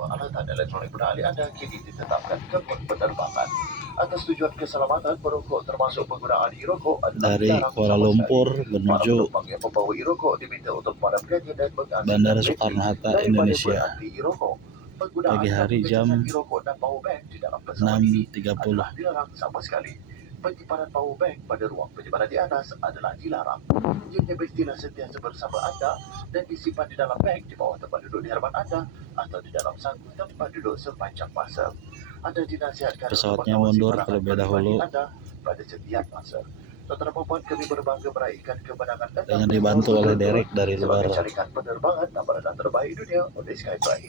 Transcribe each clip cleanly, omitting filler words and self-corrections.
semua alatan elektronik beralih Anda kini ditetapkan ke penerbangan. Atas tujuan keselamatan, merokok termasuk penggunaan e-rokok adalah dari dilarang Kuala sama Lumpur sekali. Para menuju penumpang yang membawa e-rokok diminta untuk memadamkannya dan mengasingkan Bandara bateri Soekarno-Hatta, daripada Indonesia. berhenti e-rokok. Penggunaan Pagi dan hari jam pengecasan e-rokok dan powerbank di dalam pesawat ini 6.30. adalah dilarang sama sekali. Penyimpanan powerbank pada ruang penyimpanan di atas adalah dilarang. Ianya mestilah sentiasa bersama Anda dan disimpan di dalam beg di bawah tempat duduk di hadapan Anda atau di dalam saku tempat duduk sepanjang masa. Anda dinasihatkan untuk Pesawatnya mengawasi mundur barangan terlebih pribadi dahulu Anda pada setiap masa. Saudara perempuan, kami berbangga meraihkan kemenangan dengan dibantu oleh Derek dari luar. sebagai carikan penerbangan tambahan terbaik dunia oleh Skyfly.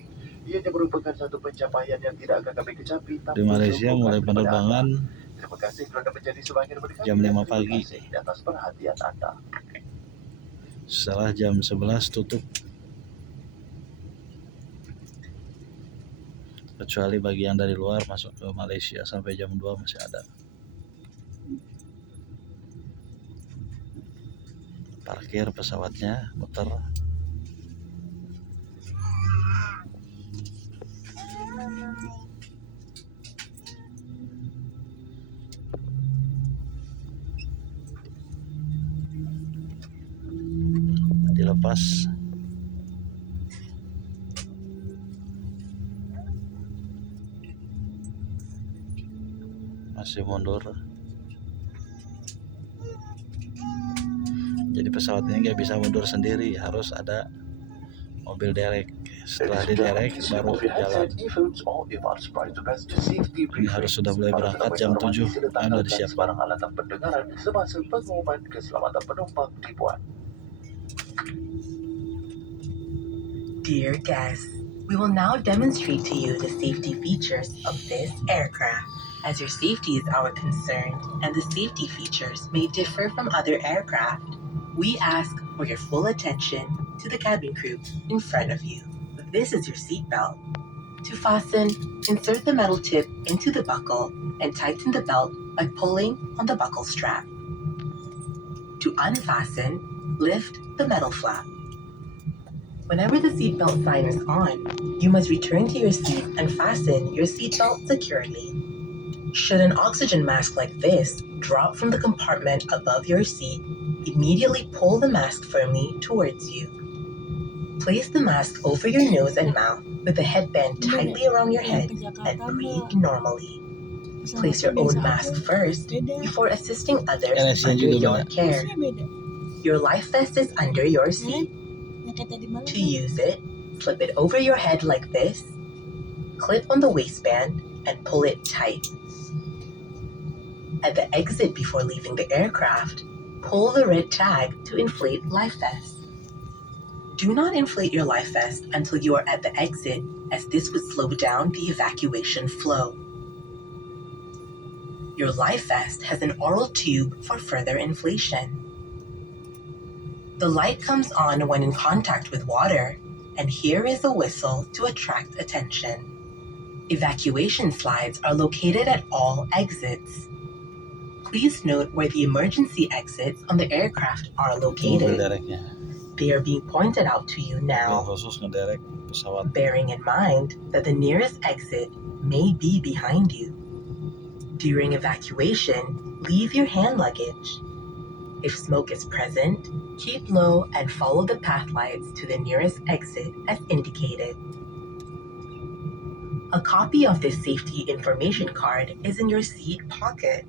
Ianya merupakan satu pencapaian yang tidak akan kami kecapi Di tanpa Malaysia dukungan mulai daripada penerbangan Anda. Terima kasih kerana menjadi sebahagian daripada kami jam dan 5 terima pagi. kasih di atas perhatian Anda. Setelah jam 11 tutup, kecuali bagi yang dari luar masuk ke Malaysia sampai jam 2 masih ada. Parkir pesawatnya, muter. Dilepas. Masih mundur. Jadi pesawat ini nggak bisa mundur sendiri, harus ada mobil derek. Setelah diderek baru jalan. Ini harus sudah mulai berangkat jam 7. Udah disiapkan. Alatan pendengaran semasa pengumuman keselamatan penumpang dibuat. Dear guests, we will now demonstrate to you the safety features of this aircraft. As your safety is our concern and the safety features may differ from other aircraft, we ask for your full attention to the cabin crew in front of you. This is your seatbelt. To fasten, insert the metal tip into the buckle and tighten the belt by pulling on the buckle strap. To unfasten, lift the metal flap. Whenever the seatbelt sign is on, you must return to your seat and fasten your seatbelt securely. Should an oxygen mask like this drop from the compartment above your seat, immediately pull the mask firmly towards you. Place the mask over your nose and mouth with the headband tightly around your head and breathe normally. Place your own mask first before assisting others under your care. Your life vest is under your seat. To use it, slip it over your head like this, clip on the waistband, and pull it tight. At the exit before leaving the aircraft, pull the red tag to inflate life vest. Do not inflate your life vest until you are at the exit, as this would slow down the evacuation flow. Your life vest has an oral tube for further inflation. The light comes on when in contact with water, and here is a whistle to attract attention. Evacuation slides are located at all exits. Please note where the emergency exits on the aircraft are located. They are being pointed out to you now, bearing in mind that the nearest exit may be behind you. During evacuation, leave your hand luggage. If smoke is present, keep low and follow the path lights to the nearest exit as indicated. A copy of this safety information card is in your seat pocket.